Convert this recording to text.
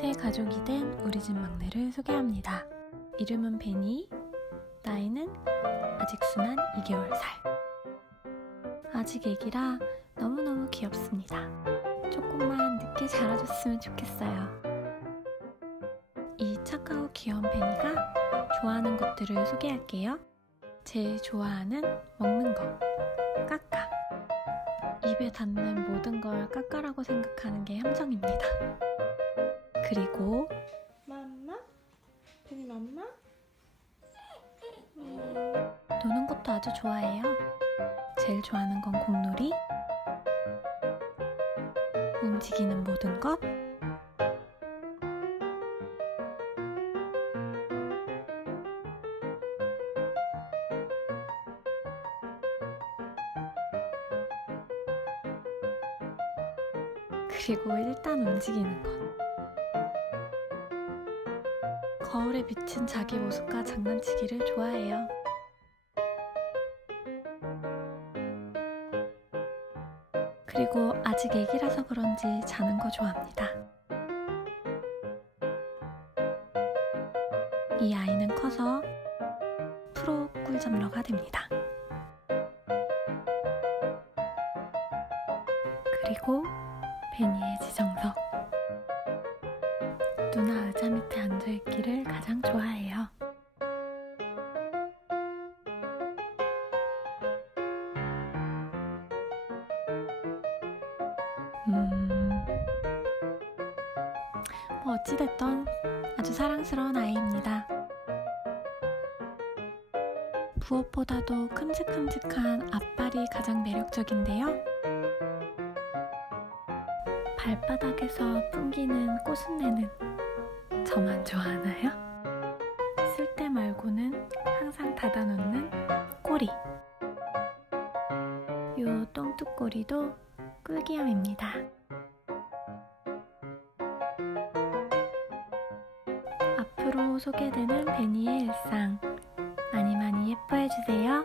새 가족이 된 우리 집 막내를 소개합니다. 이름은 베니, 나이는 아직 순한 2개월 살. 아직 애기라 너무너무 귀엽습니다. 조금만 늦게 자라줬으면 좋겠어요. 이 차가워 귀여운 베니가 좋아하는 것들을 소개할게요. 제일 좋아하는 먹는 거, 까까. 입에 닿는 모든 걸 까까라고 생각하는 게 함정입니다. 그리고 맘마? 베니 맘마? 노는 것도 아주 좋아해요. 제일 좋아하는 건 공놀이, 움직이는 모든 것, 그리고 일단 움직이는 것. 거울에 비친 자기 모습과 장난치기를 좋아해요. 그리고 아직 애기라서 그런지 자는 거 좋아합니다. 이 아이는 커서 프로 꿀잠러가 됩니다. 그리고 베니의 지정석. 누나 의자 밑에 앉아있기를 가장 좋아해요. 음, 뭐 어찌됐던 아주 사랑스러운 아이입니다. 무엇보다도 큼직큼직한 앞발이 가장 매력적인데요. 발바닥에서 풍기는 꽃순내는 저만 좋아하나요? 쓸 때 말고는 항상 닫아놓는 꼬리. 요 똥뚜꼬리도 꿀귀염입니다. 앞으로 소개되는 베니의 일상 많이 많이 예뻐해주세요.